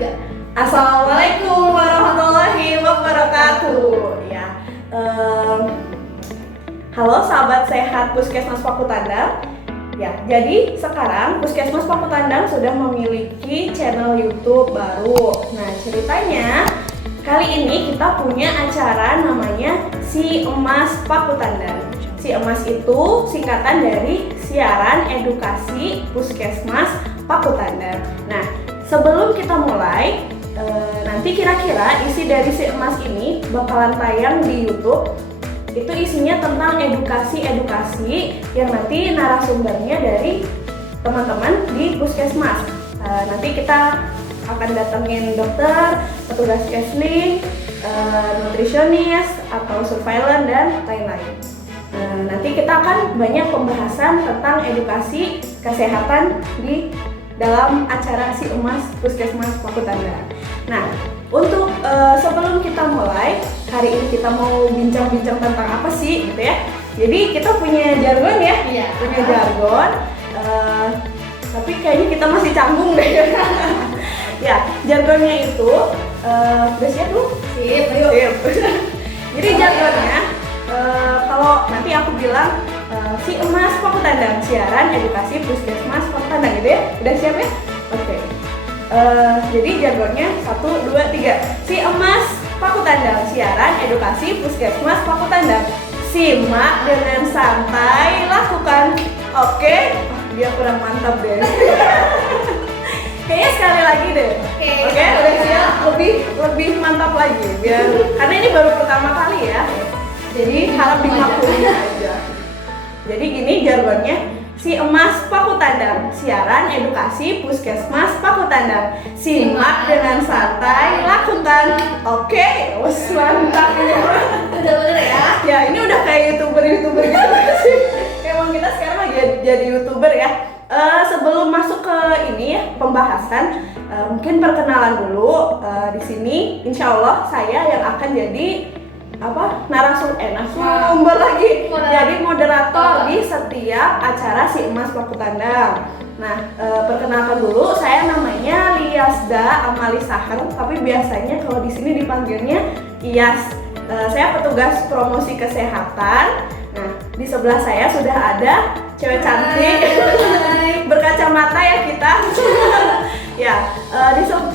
3. Assalamualaikum warahmatullahi wabarakatuh. Ya, halo sahabat sehat Puskesmas Pakutandang. Ya, jadi sekarang Puskesmas Pakutandang sudah memiliki channel YouTube baru. Nah, ceritanya kali ini kita punya acara namanya Si Emas Pakutandang. Si Emas itu singkatan dari Siaran Edukasi Puskesmas Pakutandang. Nah, sebelum kita mulai, nanti kira-kira isi dari Si Emas ini bakalan tayang di YouTube. Itu isinya tentang edukasi yang nanti narasumbernya dari teman-teman di Puskesmas. Nanti kita akan datengin dokter, petugas counseling, nutrisionis, atau surveillance dan lain-lain. Nanti kita akan banyak pembahasan tentang edukasi kesehatan di dalam acara Si Emas Puskesmas Pakutandang. Nah, untuk sebelum kita mulai, hari ini kita mau bincang-bincang tentang apa sih gitu ya. Jadi kita punya jargon ya, punya jargon, tapi kayaknya kita masih canggung deh. Ya, jargonnya itu, udah siap belum? Sip, ayo. Jadi jargonnya, kalau nanti aku bilang Si Emas Pakutandang, Siaran Edukasi Puskesmas Pakutandang gitu ya. Udah siap ya? Oke. Jadi jargonnya 1, 2, 3. Si Emas Pakutandang, Siaran Edukasi Puskesmas Pakutandang. Simak dengan santai, lakukan. Oke? Dia kurang mantap deh. Kayaknya sekali lagi deh. Oke, udah siap? Lebih mantap lagi biar karena ini baru pertama kali ya. Jadi harap dimaklumi aja. Jadi gini jargonnya, Si Emas Pakutandang, Siaran Edukasi Puskesmas Pakutandang. Simak dengan santai, lakukan. Oke, mantap ini. Udah bener ya? Ya, ini udah kayak YouTuber gitu sih. Emang kita sekarang lagi jadi YouTuber ya. Sebelum masuk ke ini ya, pembahasan, mungkin perkenalan dulu. Di sini insya Allah saya yang akan jadi narasumber lagi. Jadi moderator di setiap acara Si Emas Pakutandang. Nah, perkenalkan dulu, saya namanya Liasda Amali Sahar, tapi biasanya kalau di sini dipanggilnya Iyas. Saya petugas promosi kesehatan. Nah, di sebelah saya sudah ada cewek cantik berkacamata ya kita. Ya,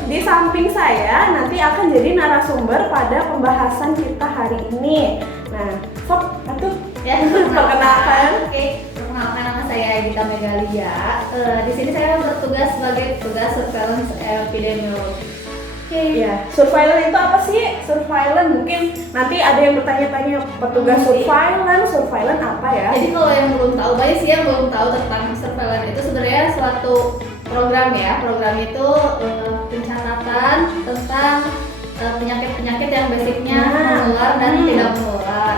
di samping saya nanti akan jadi narasumber pada pembahasan kita hari ini. Nah, sok atuh Ya, perkenalkan. Oke, perkenalkan nama saya Gita Megalia. Di sini saya bertugas sebagai petugas surveillance epidemiologi. Oke. Ya, surveillance itu apa sih? Surveillance mungkin nanti ada yang bertanya-tanya petugas surveillance apa ya? Jadi kalau yang belum tahu, banyak sih yang belum tahu tentang surveillance itu sebenarnya suatu program ya. Program itu pencatatan tentang penyakit-penyakit yang basicnya menular dan tidak menular.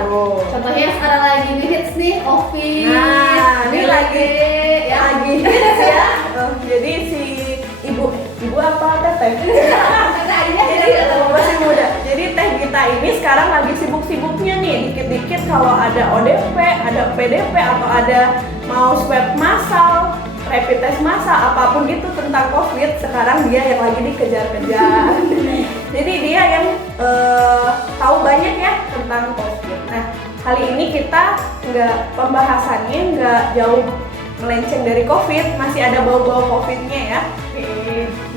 Contohnya sekarang lagi hits nih COVID. Nah, ini lagi hits ya. Jadi si ibu apa teteh? Jadi masih muda. Jadi Teh Gita ini sekarang lagi sibuk-sibuknya nih. Dikit-dikit kalau ada ODP, ada PDP atau ada mau swab massal, rapid test massal, apapun gitu tentang COVID, sekarang dia yang lagi dikejar-kejar. Jadi dia yang tahu banyak ya tentang COVID. Nah, kali ini kita pembahasannya nggak jauh melenceng dari COVID, masih ada bau-bau COVID-nya ya.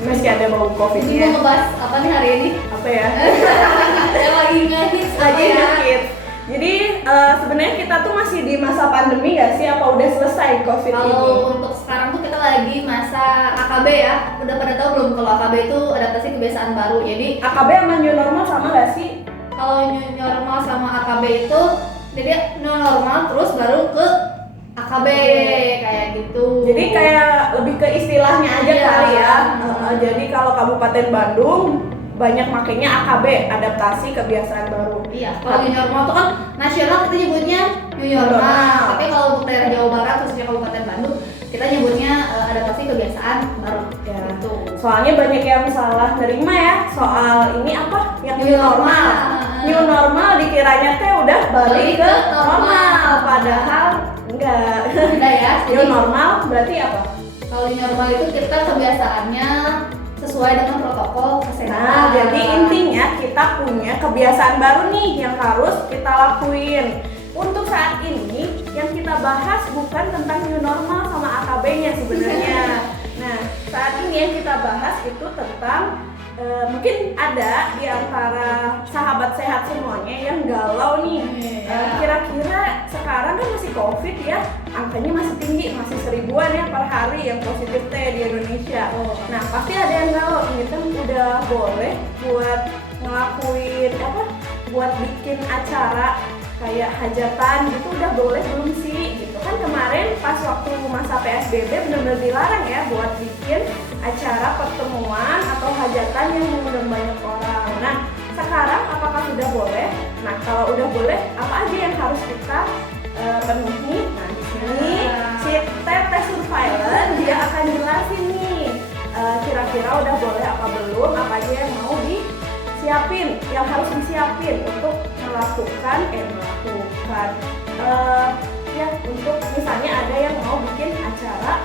Masih ada bau COVID-nya. Jadi mau ngebahas apa nih hari ini? Apa ya? Yang lagi ngehits Lagi ngehits. Jadi sebenarnya kita tuh masih di masa pandemi nggak sih? Apa udah selesai COVID ini? Kalau untuk sekarang tuh kita lagi masa AKB ya. Udah pada tahu belum kalau AKB itu adaptasi kebiasaan baru. Jadi AKB sama new normal sama nggak sih? kalau new normal sama AKB itu jadi new normal terus baru ke AKB kayak gitu. Jadi kayak lebih ke istilahnya aja kali ya. Jadi kalau Kabupaten Bandung banyak makainya AKB, adaptasi kebiasaan baru. Iya, kalau new normal itu kan nasional kita nyebutnya new normal. Tapi kalau untuk daerah Jawa Barat khususnya Kabupaten Bandung kita nyebutnya adaptasi kebiasaan baru. Ya. Gitu. Soalnya banyak yang salah nerima ya soal ini apa yang new normal. New normal dikiranya teh udah balik ke normal, padahal enggak. Udah ya. New normal berarti apa? Kalau new normal itu kita kebiasaannya sesuai dengan protokol kesehatan. Nah, jadi intinya kita punya kebiasaan baru nih yang harus kita lakuin. Untuk saat ini yang kita bahas bukan tentang new normal sama AKB-nya sebenarnya. Nah, saat ini yang kita bahas itu tentang mungkin ada di antara sahabat sehat semuanya yang galau nih. Kira-kira sekarang kan masih COVID ya, angkanya masih tinggi, masih 1000-an ya per hari yang positif teh di Indonesia. Nah, pasti ada yang galau, ini kan udah boleh buat ngelakuin buat bikin acara kayak hajatan gitu udah boleh belum sih gitu kan. Kemarin pas waktu masa PSBB benar-benar dilarang ya buat bikin acara pertemuan atau hajatan yang mengundang banyak orang. Nah, sekarang apakah sudah boleh? Nah, kalau udah boleh apa aja yang harus kita penuhi? Nah, di sini si Teteh Surveillance dia akan jelasin nih kira-kira udah boleh apa belum, apa aja yang mau disiapin, yang harus disiapin untuk melakukan ya untuk misalnya ada yang mau bikin acara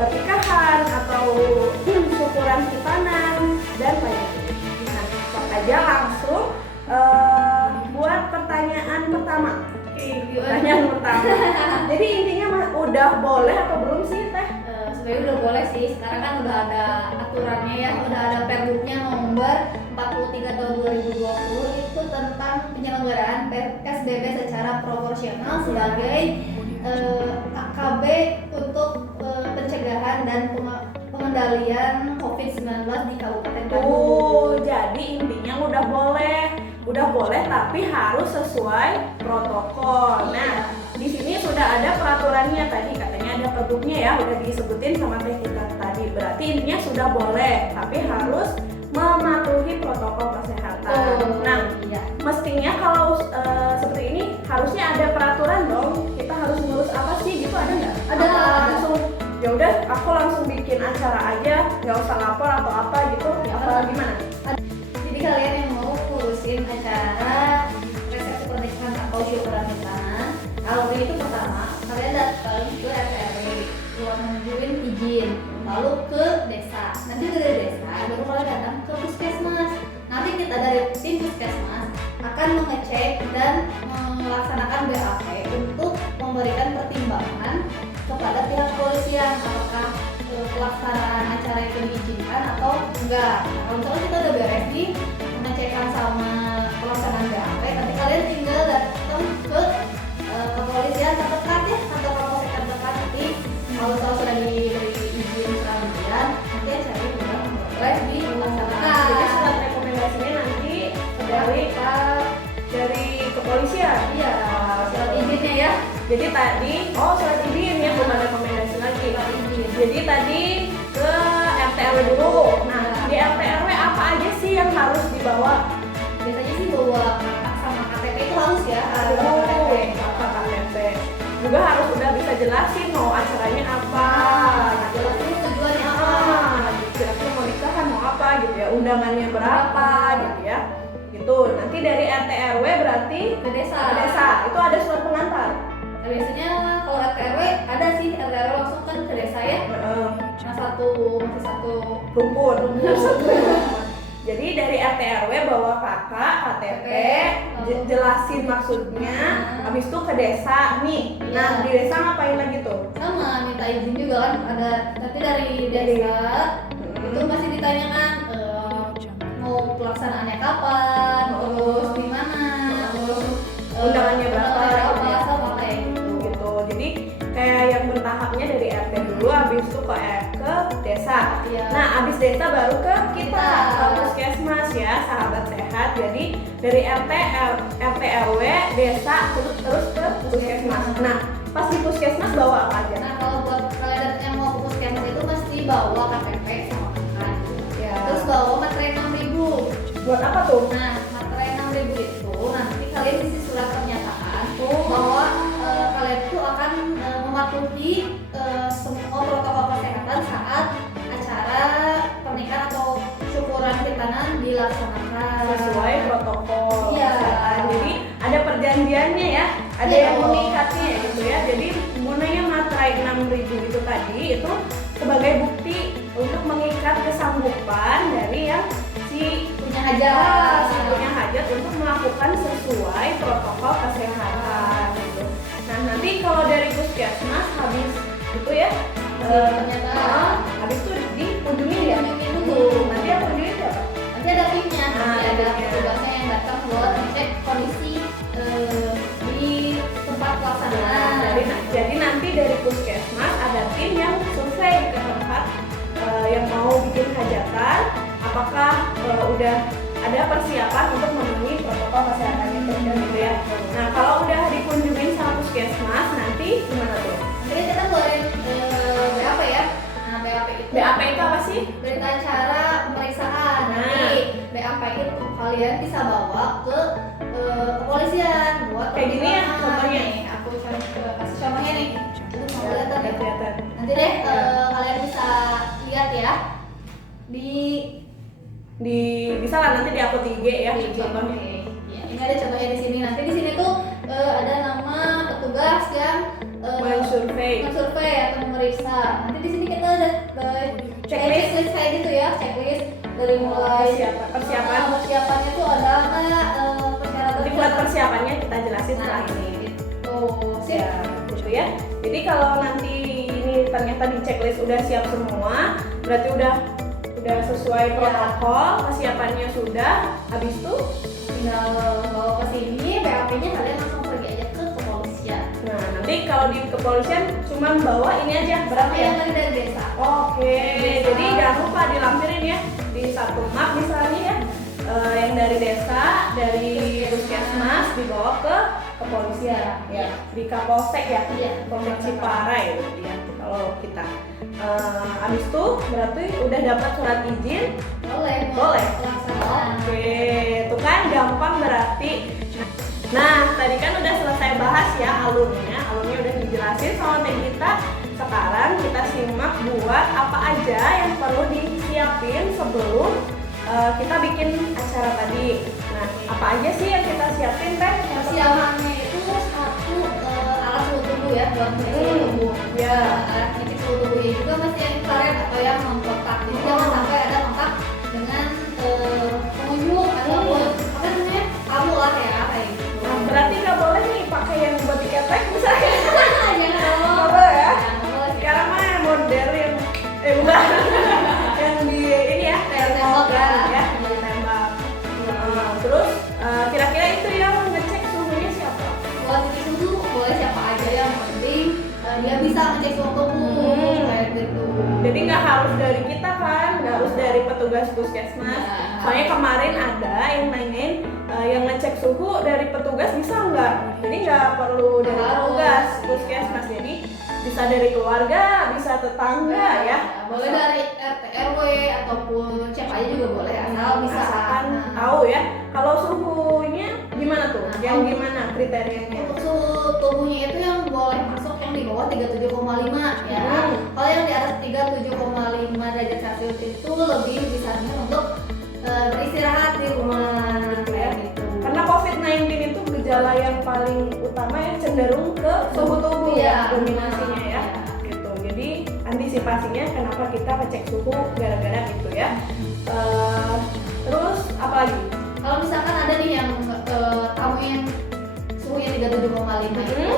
pernikahan atau syukuran khitanan dan lain-lain. Nah, start aja langsung buat pertanyaan pertama. Pertanyaan pertama. Jadi intinya udah boleh atau belum sih Teh? Sebenarnya udah boleh sih, sekarang kan udah ada aturannya ya, udah ada Pergubnya nomor 43 tahun 2020 itu tentang penyelenggaraan PSBB secara proporsional sebagai AKB untuk pencegahan dan pengendalian COVID-19 di Kabupaten Bandung. Jadi intinya udah boleh tapi harus sesuai protokol. Nah, di sini sudah ada peraturannya tadi, katanya ada Pergubnya ya, udah disebutin sama Teh kita tadi. Berarti intinya sudah boleh tapi harus mematuhi protokol kesehatan. Nah, mestinya kalau seperti ini harusnya ada peraturan dong. Kita harus ngurus apa sih gitu, ada nggak? Ada. Langsung ya udah aku langsung bikin acara aja, nggak usah lapor atau apa gitu. Apa gimana? Jadi kalian yang mau ngurusin acara resepsi pernikahan atau syukuran khitanan, kalau itu pertama kalian datang ke RT RW buat menunjukin izin, lalu ke desa. Nanti dari desa baru kalian datang ke puskesmas. Nanti kita dari tim puskesmas akan mengecek dan melaksanakan BAP untuk memberikan pertimbangan kepada pihak kepolisian apakah pelaksanaan acara itu diizinkan atau enggak. Nah, kalau misalnya kita udah beres nih pengecekan sama pelaksanaan BAP, nanti kalian tinggal datang ke kepolisian terdekat ya, atau kapolsek terdekat. Nanti kalau sudah diberi izin keramaian, nanti acara itu udah boleh dilaksanakan. Jadi surat rekomendasinya nanti dari kepolisian. Iya, surat izinnya ya. Jadi tadi surat izin ya, bukan rekomendasi lagi. Jadi tadi ke RT RW dulu. Nah, di RT RW apa aja sih yang harus dibawa? Biasanya sih bawa kakak sama KTP itu harus ya. Kakak KTP. Juga harus udah bisa jelasin mau acaranya apa. Jelasin tujuannya apa. Kira-kira mau nikahan mau apa gitu ya, undangannya berapa gitu ya. Gitu. Nanti dari RT RW berarti ke desa. Itu ada surat pengantar. Nah, biasanya kalau RT RW ada sih, RT RW langsung kan ke desa ya. Masih satu rumpun. Jadi dari RT RW bawa kakak, KTP, jelasin maksudnya, habis itu ke desa nih. Nah, di desa ngapain lagi tuh? Sama, minta izin juga kan, ada nanti dari desa itu masih ditanyakan mau pelaksanaannya kapan, terus di mana, terus undangannya berapa, sama kayak gitu. Jadi kayak yang bertahapnya dari RT dulu, habis itu ke desa. Nah, habis desa baru ke kita, ke puskesmas ya, sahabat sehat. Jadi dari RT RW, desa, terus ke puskesmas. Nah, pas di puskesmas bawa apa aja? Nah, kalau buat kalian yang mau ke puskesmas itu mesti bawa KTP sama kakak. Terus bawa materai 6.000. Buat apa tuh? Nah, materai 6.000 itu nanti kalian isi surat pernyataan bahwa kalian itu akan mematuhi semua protokol kesehatan saat acara pernikahan atau syukuran khitanan dilaksanakan sesuai protokol kesehatan. Jadi ada perjanjiannya ya, ada yang mengikatnya gitu ya. Jadi gunanya materai 6.000 itu tadi itu sebagai bukti untuk mengikat kesatuan sanggupan dari yang si Punya hajat. punya hajat untuk melakukan sesuai protokol kesehatan gitu. Nah nanti kalau dari puskesmas habis itu ya Ternyata habis itu dikunjungi ya. Dikunjungi dulu. Nanti yang kunjungi siapa? nanti ada timnya, Nah, nanti ada timnya. petugasnya yang datang buat ngecek kondisi di tempat pelaksanaan. Jadi nanti dari puskesmas ada tim yang survei ke tempat yang mau bikin hajatan, apakah udah ada persiapan untuk memenuhi protokol kesehatan itu gitu ya. Nah kalau udah dikunjungin sama puskesmas nanti gimana tuh? Jadi kita keluarin BAP ya. Nah BAP itu BAP itu apa sih? berita acara pemeriksaan. Nah. Nanti BAP itu kalian bisa bawa ke kepolisian buat Kayak gini ya, pertimbangan. contohnya. Nih, aku kasih contohnya nih. Itu mau kelihatan ya. Kelihatan. Nanti deh kalian bisa lihat ya di Bisa lah nanti di upload di IG ya contohnya. Oke. Ya, ini ada contohnya di sini. Nanti di sini tuh ada nama petugas yang Mensurvei. mensurvei atau memeriksa. Nanti di sini kita ada checklist kayak gitu ya, checklist dari mulai Persiapan. persiapannya tuh ada nggak persyaratan. Nanti buat persiapannya kita jelasin setelah ini. Gitu. Sip. Ya, gitu ya. Jadi kalau nanti ini ternyata di checklist udah siap semua, berarti udah sesuai protokol, persiapannya sudah. Habis itu, Tinggal bawa ke sini, BAP-nya kalian langsung pergi aja ke kepolisian. nah nanti kalau di kepolisian cuma bawa ini aja, berapa Tapi ya? yang lagi dari desa. Oke, jadi jangan lupa dilampirin ya di satu map misalnya ya, yang dari desa, dari puskesmas dibawa ke kepolisian, ya di Kapolsek ya, Iya. Polsek Ciparai ya kalau kita. Abis itu berarti udah dapat surat izin. Boleh. Pelaksanaan. Oke, itu kan gampang berarti. Nah, tadi kan udah selesai bahas ya alurnya udah dijelasin sama Teh Gita. Sekarang kita simak buat apa aja yang perlu disiapin sebelum kita bikin acara tadi. Nah, apa aja sih yang kita siapin Teh? Persiapannya itu satu alat suhu tubuh ya, buat ngecek suhu tubuh. Ya. Alat ngecek suhu tubuhnya juga masih yang infrared atau yang non kontak. Jadi jangan sampai ada kontak dengan pengunjung ataupun apa namanya kamu lah ya kayak gitu. Nah, berarti nggak boleh nih pakai yang buat diketek misalnya. Jangan dong. Nggak boleh ya? Jangan boleh. Sekarang mah yang model yang bukan yang di ini ya Tembak ya. di tembak. Terus kira-kira itu yang ngecek suhunya siapa? Buat ngecek suhu boleh siapa aja yang penting dia bisa ngecek suhu tubuh kayak gitu. Jadi nggak harus dari kita kan, nggak harus dari petugas puskesmas. Nah. Soalnya kemarin ada yang nanyain yang ngecek suhu dari petugas bisa nggak? Jadi nggak perlu dari Harus. petugas puskesmas. Jadi bisa dari keluarga, bisa tetangga ya. Boleh dari RT RW ataupun siapa aja juga boleh asal bisa Asalkan Nah, tahu ya. Kalau suhunya gimana tuh? Nah, Yang kalau- gimana kriterianya? Untuk suhu tubuhnya itu yang boleh masuk yang di bawah 37,5 ya. Kalau yang di atas 37,5 derajat Celcius itu lebih disarankan untuk beristirahat di rumah kayak gitu. Karena COVID-19 itu gejala yang paling utama ya cenderung ke suhu tubuh ya, Iya. dominasinya ya. Gitu. Jadi antisipasinya kenapa kita ngecek suhu gara-gara gitu ya. Terus apa lagi? Kalau misalkan ada nih yang tamu yang suhunya 37,5 itu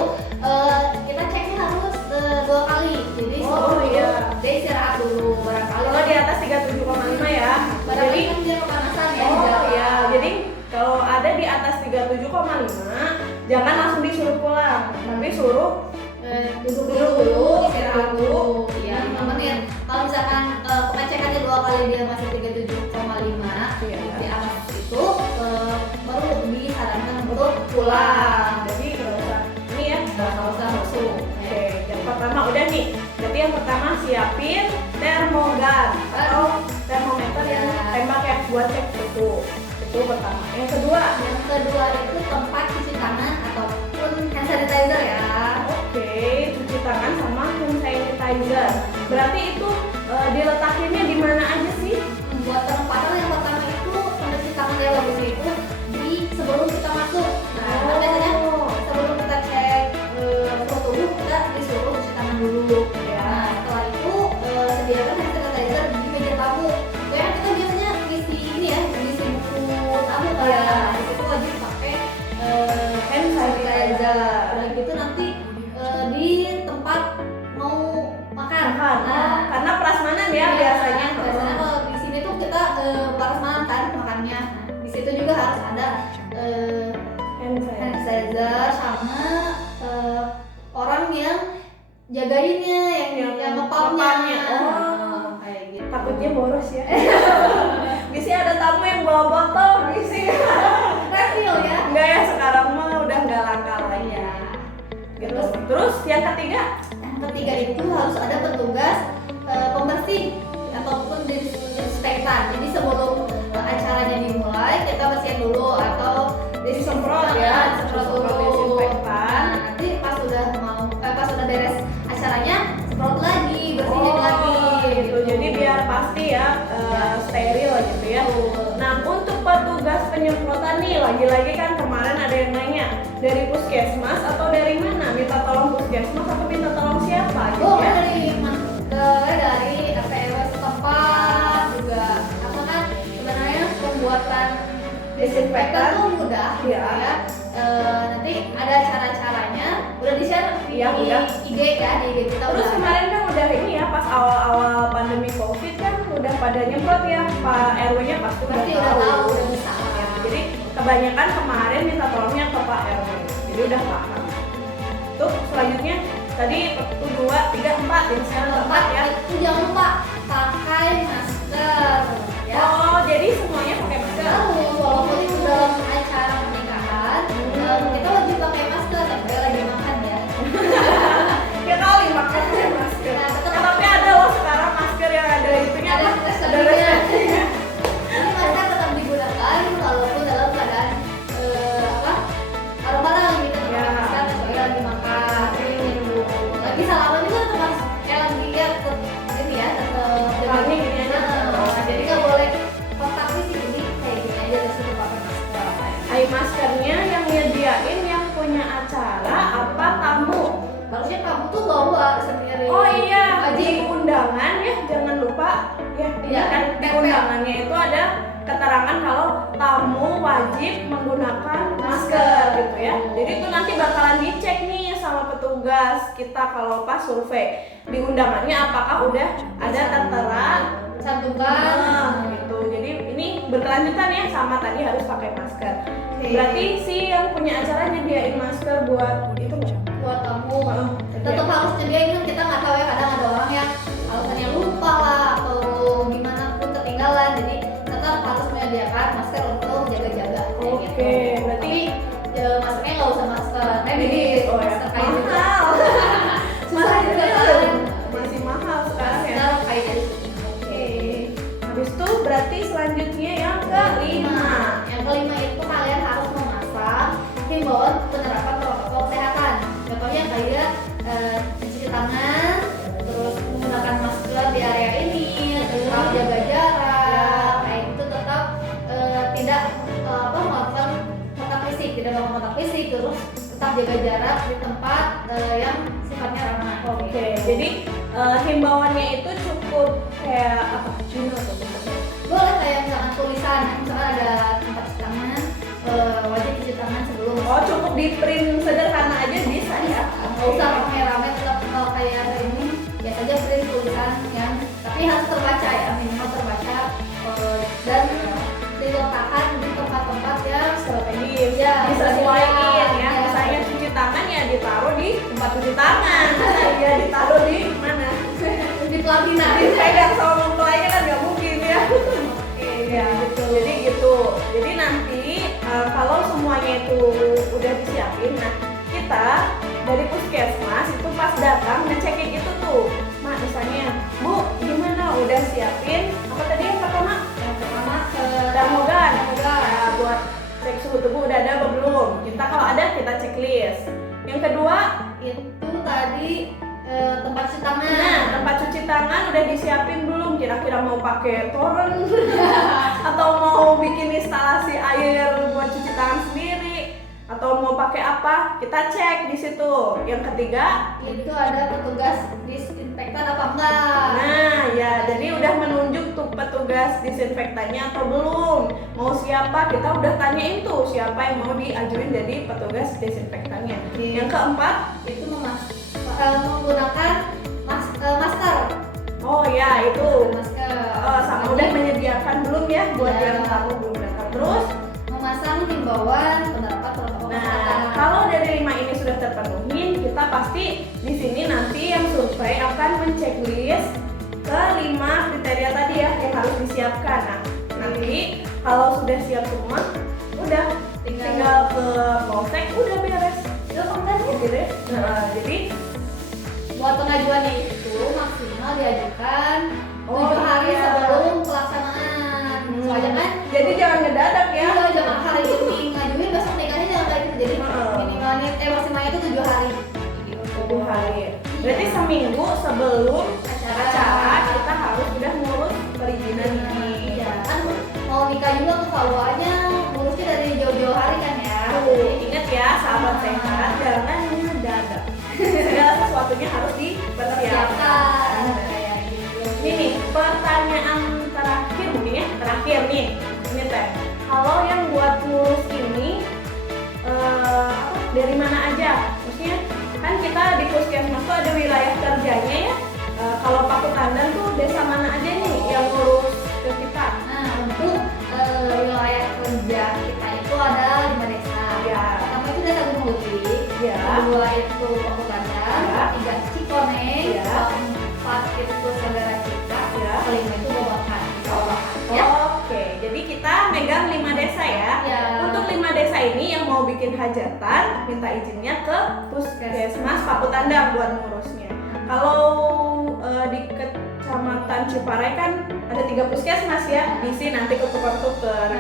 kita ceknya harus 2 kali. Jadi Oh, iya. dia istirahat dulu barangkali. Kalau di atas 37,5 ya. Barangkali Jadi kan dia kepanasan ya. di oh jalan. ya, jadi kalau ada di atas 37,5 jangan langsung disuruh pulang, tapi suruh Duduk dulu, istirahat dulu. Iya, 5 menit. Kalau misalkan pengecekannya 2 kali dia masih 37,5 Iya. di atas itu baru disarankan untuk pulang. Jadi nggak usah ini ya. Nggak usah masuk. Oke, yang pertama udah nih. Berarti yang pertama siapin termogan atau termometer yang Ya. tembak ya buat cek suhu. Itu pertama. Yang kedua, Yang kedua itu tempat cuci tangan ataupun hand sanitizer ya. oke, cuci tangan sama hand sanitizer. Berarti itu diletakinnya di mana aja sih? Buat penempatan yang pertama itu tempat cuci tangan yang bagusnya itu di sebelum kita masuk. Nah, kan biasanya sebelum kita cek suhu tubuh kita disuruh cuci tangan dulu. Ya. Nah, setelah itu sediakan hand sanitizer di meja tamu. ya biasanya. Biasanya kalau di sini tuh kita panas malam kan makannya. Nah, di situ juga harus ada hand sanitizer sama orang yang jagainnya, yang ngepalnya. Oh, kayak gitu. Takutnya boros ya. Bisa ada tamu yang bawa botol, bisa. Refill ya. Enggak ya, sekarang mah udah nggak langka lagi ya. Gitu. Terus yang ketiga itu harus ada petugas pembersih ataupun disinfektan. Jadi sebelum acaranya dimulai kita bersihin dulu atau disemprot ya, disemprot dulu. disinfektan. Nah, nanti pas udah beres acaranya semprot lagi, bersihin lagi. Gitu. Jadi biar pasti ya steril gitu ya. Nah, untuk petugas penyemprotan nih, lagi-lagi kan kemarin ada yang nanya dari puskesmas atau dari mana? Minta tolong puskesmas atau minta tolong siapa? Gitu Oh, ya? dari RT RW setempat juga. Apa kan sebenarnya pembuatan disinfektan tuh mudah gitu Iya. ya. Nanti ada cara-caranya, udah di-share di Iya, udah. IG ya, di IG kita. Terus udah kemarin kan udah ini ya, pas awal-awal pandemi COVID kan udah pada nyemprot ya, Pak RW-nya pasti udah pasti udah tahu, udah bisa. Ya, jadi kebanyakan kemarin minta tolongnya ke Pak RW, jadi udah paham. Tuh selanjutnya tadi 1, 2, 3, 4 yang sekarang keempat ya. Itu jangan lupa pakai masker ya. Oh, jadi semuanya pakai masker. Harus, walaupun itu dalam acara pernikahan, kita wajib pakai masker, tapi lagi makan ya. Ya kali makanya masker. Nah, tetap Tapi ada loh sekarang masker yang ada itunya ada apa? resletingnya. resletingnya. Ini masker tetap digunakan walaupun dalam keadaan barang-barang gitu, Ya. masker kecuali lagi makan gitu. Lagi salaman juga tetap harus lagi ya tetap ini ya tetap Soalnya gini aja. jadi nggak boleh kontak fisik, jadi kayak gini aja dari situ pakai masker. Eye maskernya yang nyediain yang punya acara apa tamu? Harusnya kamu tuh bawa sendiri. Oh iya, Wajib. di undangan ya jangan lupa ya. Iya, Kan di PP. undangannya itu ada keterangan kalau tamu wajib menggunakan masker gitu ya. Jadi itu nanti bakalan dicek nih sama petugas kita kalau pas survei di undangannya apakah udah ada tertera Cantumkan. gitu. Jadi ini berkelanjutan ya sama tadi harus pakai masker. Oke. Berarti si yang punya acara nyediain masker buat itu nggak? Buat kamu tetap Iya. harus nyediain, kan kita nggak tahu ya, kadang ada orang yang alasannya lupa lah atau gimana pun ketinggalan, jadi tetap harus menyediakan masker untuk jaga-jaga kayak Oke, gitu. berarti Maskernya nggak usah masker medis. Oh ya, masker kain juga. mahal. Susah Masih juga mahal. kan. Masih mahal sekarang ya. Masker kain gitu. Oke. Habis itu berarti selanjutnya yang kelima. Yang kelima itu kalian harus memasak himbauan penerapan protokol kesehatan. Contohnya kayak mencuci tangan, terus menggunakan masker di area ini, tetap jaga jarak, kayak gitu, tetap tidak melakukan kontak fisik, tidak melakukan kontak fisik, terus tetap jaga jarak di tempat yang sifatnya ramah. Oke, jadi himbauannya itu cukup kayak apa? Cina atau apa? Boleh kayak misalkan tulisan, misalkan ada tempat cuci tangan, wajib cuci tangan sebelum. Oh, cukup di print sederhana aja bisa ya? Nggak usah rame-rame, tetap kalau kayak ada ini ya saja print tulisan yang tapi harus terbaca ya, minimal terbaca dan diletakkan di tempat-tempat yang Strategis, Ya, disesuaikan ya. ya. Misalnya cuci tangan ya ditaruh di tempat cuci tangan. Masa ya ditaruh di mana? di pelaminan. Dipegang sama mempelainya kan nggak mungkin ya. Oke, Ya, gitu. jadi gitu. Jadi nanti kalau semuanya itu udah disiapin, nah kita dari puskesmas itu pas datang ngecekin itu tuh, Mak misalnya, Bu gimana udah siapin apa tadi yang pertama? Yang pertama Termogan. termogan. Ya, buat cek suhu tubuh udah ada apa belum? Kita kalau ada kita checklist. Yang kedua, Itu tadi tempat cuci tangan. nah tempat cuci tangan udah disiapin belum? Kira-kira mau pakai toren atau mau bikin instalasi air buat cuci tangan sendiri atau mau pakai apa? Kita cek di situ. Yang ketiga, Itu ada petugas disinfektan apa enggak? nah ya jadi udah menunjuk tuh petugas disinfektannya atau belum. Mau siapa? Kita udah tanyain tuh siapa yang mau diajuin jadi petugas disinfektannya. Oke. Yang keempat, Itu menggunakan masker. oh ya itu ya buat Ya. yang tamu belum datang. Terus, memasang himbauan penerapan protokol nah kesehatan. kalau dari 5 ini sudah terpenuhi, kita pasti di sini nanti yang survei akan menceklis ke 5 kriteria tadi ya yang harus disiapkan. Nah, nanti kalau sudah siap semua, udah tinggal ke polsek, udah beres. Gampang kan ya? Gitu ya. Nah, jadi Buat pengajuan itu maksimal diajukan 7 Oh, hari iya. sebelum pelaksanaan. Soalnya kan jadi jangan ngedadak ya. iya, jangan hari ini ngajuin besok nikahnya jangan kayak gitu. Jadi Heeh. minimalnya maksimalnya itu 7 hari. 7 hari. Berarti seminggu sebelum acara kita harus sudah ngurus perizinan ini. Iya, kan mau nikah juga tuh KUA-nya ngurusnya dari jauh-jauh hari kan ya. Tuh, ingat ya sahabat sehat, jangan mendadak. Segala sesuatunya harus dipersiapkan. Kayak gitu. Ini nih, pertanyaan terakhir mungkin ya, terakhir nih. Ini teh, kalau yang buat ngurus ini dari mana aja? Maksudnya kan kita di puskesmas tuh ada wilayah kerjanya ya. Kalau Pakutandan tuh desa mana aja nih yang ngurus ke kita? Nah, untuk wilayah kerja kita itu ada 5 desa. Ya. Pertama itu desa Gunung Lutik, Ya. kedua itu Pakutandan, Ya. ketiga Cikoneng, Ya. keempat itu Sagara Cipta, Ya. kelima itu Babakan. Ya. Oke, jadi kita megang 5 desa ya. Ya. Untuk 5 desa ini yang mau bikin hajatan, minta izinnya ke Puskesmas Pakutandan buat ngurusnya. Kalau di Kecamatan Ciparai kan ada 3 puskesmas ya, diisi nanti ketukar-tukar.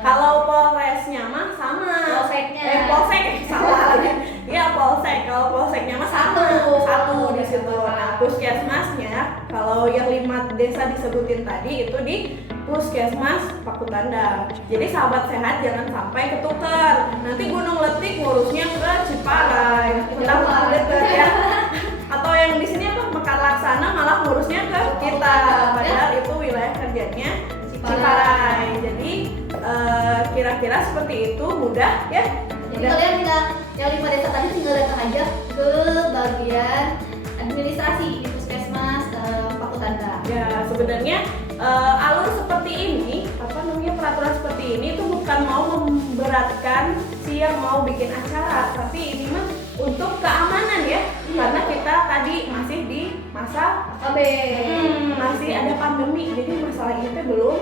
Kalau Polresnya mah sama. Polseknya. Polsek salah lagi. Iya polsek. Kalau polseknya mah satu di situ. Nah, puskesmasnya kalau yang 5 desa disebutin tadi itu di Puskesmas Pakutandan. Jadi sahabat sehat jangan sampai ketukar. Nanti Gunung Letik ngurusnya ke Ciparai. Mentang-mentang deket ya. Atau yang di sini apa Mekar Laksana malah ngurusnya ke kita. Padahal itu wilayah kerjanya Ciparai. Jadi kira-kira seperti itu mudah ya. Jadi kalian tinggal yang 5 desa tadi tinggal datang aja ke bagian administrasi di Puskesmas Pakutandan. Ya sebenarnya alur seperti ini, apa namanya peraturan seperti ini itu bukan mau memberatkan si yang mau bikin acara, tapi ini mah untuk keamanan ya, karena kita tadi masih di masa masih ada pandemi, jadi masalah ini teh belum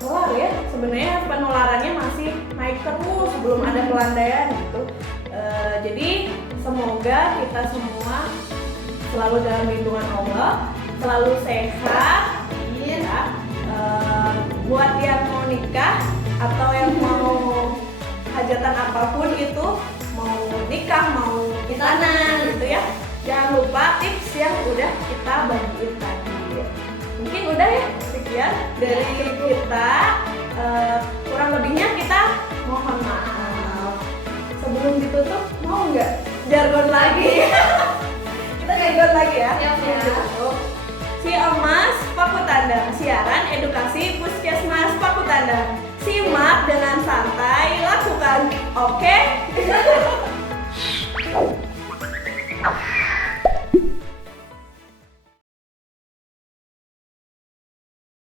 kelar ya. Sebenarnya penularannya masih naik terus, belum ada pelandaian gitu. Jadi semoga kita semua selalu dalam lindungan Allah, selalu sehat. Ya, buat yang mau nikah atau yang mau hajatan apapun itu, mau nikah, mau hitanan gitu ya, jangan lupa tips yang udah kita bagiin tadi. Mungkin udah ya, sekian dari kita. Kurang lebihnya kita mohon maaf. Sebelum ditutup, mau nggak jargon lagi? Kita jargon lagi ya. Siap ya. Si emas